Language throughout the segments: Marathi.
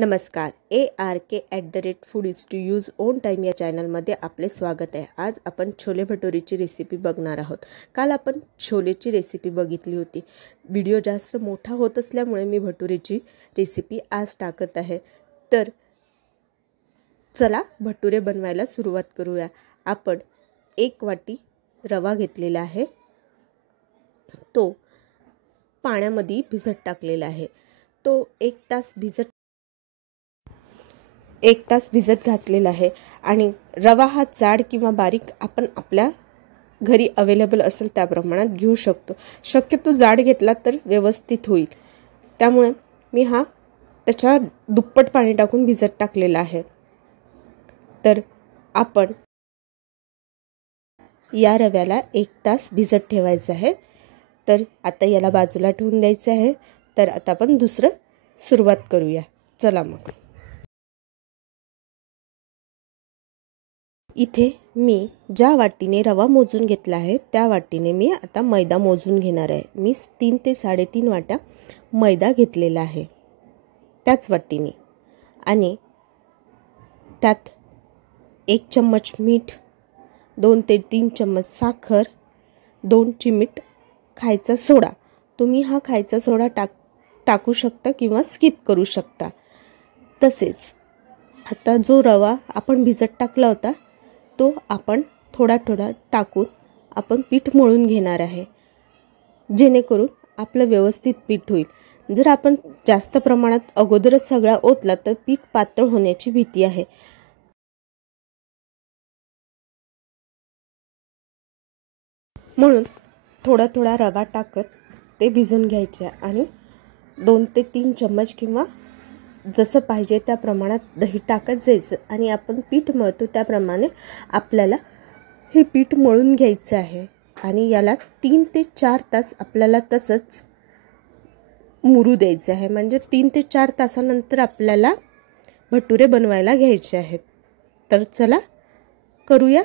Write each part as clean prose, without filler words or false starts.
नमस्कार. ARK@foodies to use own time या चॅनलमध्ये आपले स्वागत आहे. आज आपण छोले भटुरेची रेसिपी बघणार आहोत. काल आपण छोलेची रेसिपी बघितली होती. व्हिडिओ जास्त मोठा होत असल्यामुळे मी भटुरेची रेसिपी आज टाकत आहे. तर चला भटुरे बनवायला सुरुवात करूया. आपण 1 वाटी रवा घेतलेला आहे. तो पाण्यामध्ये भिजत टाकलेला आहे. तो 1 तास भिजत घातलेला आहे आणि रवा हा जाड किंवा बारीक आपण आपल्या घरी अवेलेबल असेल त्या प्रमाणात घेऊ शकतो. शक्यतो जाड घेतला तर व्यवस्थित होईल. त्यामुळे मी हा त्याच्या दुप्पट पाणी टाकून भिजत टाकलेला आहे. तर आपण या रव्याला 1 तास भिजत ठेवायचं आहे. तर आता याला बाजूला ठेवून द्यायचं आहे. तर आता आपण दुसरं सुरुवात करूया. चला मग. इथे मी ज्या वाटीने रवा मोजून घेतला आहे त्या वाटीने मी आता मैदा मोजून घेणार आहे. मी 3 ते 3.5 वाट्या मैदा घेतलेला आहे त्याच वाटीने. आणि त्यात 1 चम्मच मीठ, 2 ते 3 चम्मच साखर, 2 चिमूट खायचा सोडा. तुम्ही हा खायचा सोडा टाकू शकता किंवा स्किप करू शकता. तसेच आता जो रवा आपण भिजत टाकला होता तो आपण थोडा टाकून आपण पीठ मळून घेणार आहे, जेणेकरून आपलं व्यवस्थित पीठ होईल. जर आपण जास्त प्रमाणात अगोदरच सगळा ओतला तर पीठ पातळ होण्याची भीती आहे. म्हणून थोडा रवा टाकत ते भिजून घ्यायचे आणि 2 ते 3 चम्मच किंवा जसं पाहिजे त्या प्रमाणात दही टाकत जायचं आणि आपण पीठ मळतो त्याप्रमाणे आपल्याला हे पीठ मळून घ्यायचं आहे. आणि याला 3 ते 4 तास आपल्याला तसंच मुरू द्यायचं आहे. म्हणजे 3 ते 4 तासानंतर आपल्याला भटुरे बनवायला घ्यायचे आहेत. तर चला करूया.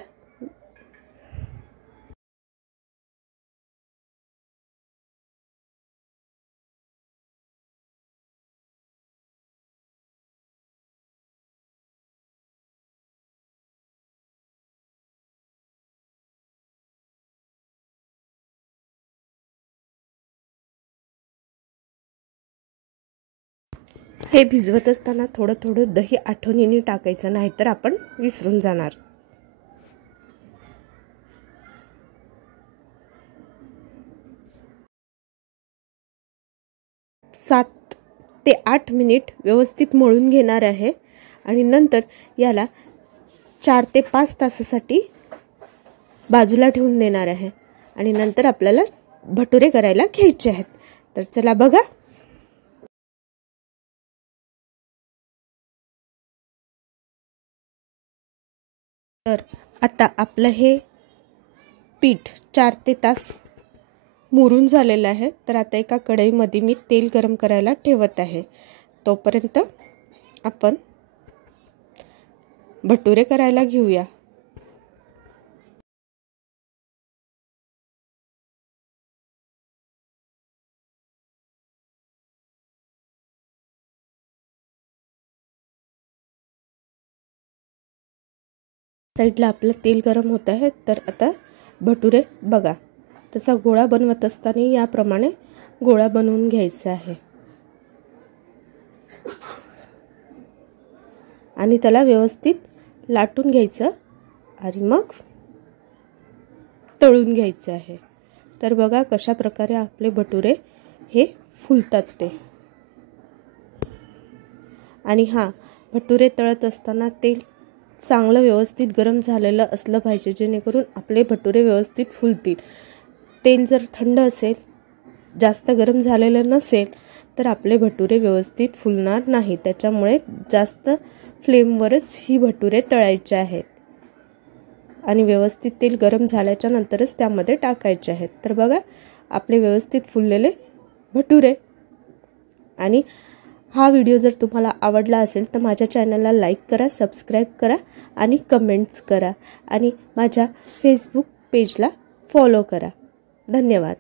हे भिजवत असताना थोडं दही आठवणीने टाकायचं, नाहीतर आपण विसरून जाणार. 7 ते 8 मिनिट व्यवस्थित मळून घेणार आहे आणि नंतर याला 4 ते 5 तासासाठी बाजूला ठेवून देणार आहे. आणि नंतर आपल्याला भटुरे करायला घ्यायचे आहेत. तर चला बघा. तर आता आपलं हे पीठ 4 ते तास मुरून झालेलं आहे. तर आता एका कढईमध्ये मी तेल गरम करायला ठेवत आहे. तोपर्यंत आपण भटुरे करायला घेऊया. साईडला आपलं तेल गरम होत आहे. तर आता भटुरे बघा, तसा गोळा बनवत असताना याप्रमाणे गोळा बनवून घ्यायचा आहे आणि त्याला व्यवस्थित लाटून घ्यायचं आणि मग तळून घ्यायचं आहे. तर बघा कशा प्रकारे आपले भटुरे हे फुलतात ते. आणि हा भटुरे तळत असताना तेल चांगलं व्यवस्थित गरम झालेलं असलं पाहिजे, जेणेकरून आपले भटुरे व्यवस्थित फुलतील. तेल जर थंड असेल, जास्त गरम झालेलं नसेल तर आपले भटुरे व्यवस्थित फुलणार नाही. त्याच्यामुळे जास्त फ्लेमवरच ही भटुरे तळायचे आहेत आणि व्यवस्थित तेल गरम झाल्याच्या नंतरच त्यामध्ये टाकायचे आहेत. तर बघा आपले व्यवस्थित फुललेले भटुरे. आणि हा व्हिडिओ जर तुम्हाला आवडला असेल तर माझ्या चॅनलला लाईक करा, सबस्क्राईब करा आणि कमेंट्स करा आणि माझ्या फेसबुक पेजला फॉलो करा. धन्यवाद.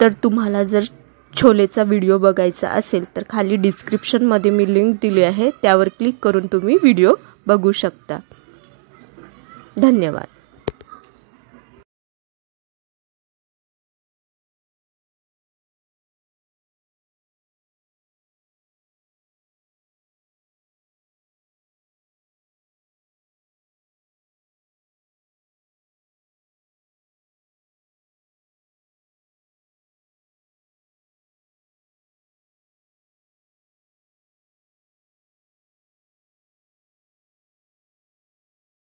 तर तुम्हाला जर छोलेचा व्हिडिओ बघायचा असेल तर खाली डिस्क्रिप्शनमध्ये मी लिंक दिली आहे, त्यावर क्लिक करून तुम्ही व्हिडिओ बघू शकता। धन्यवाद।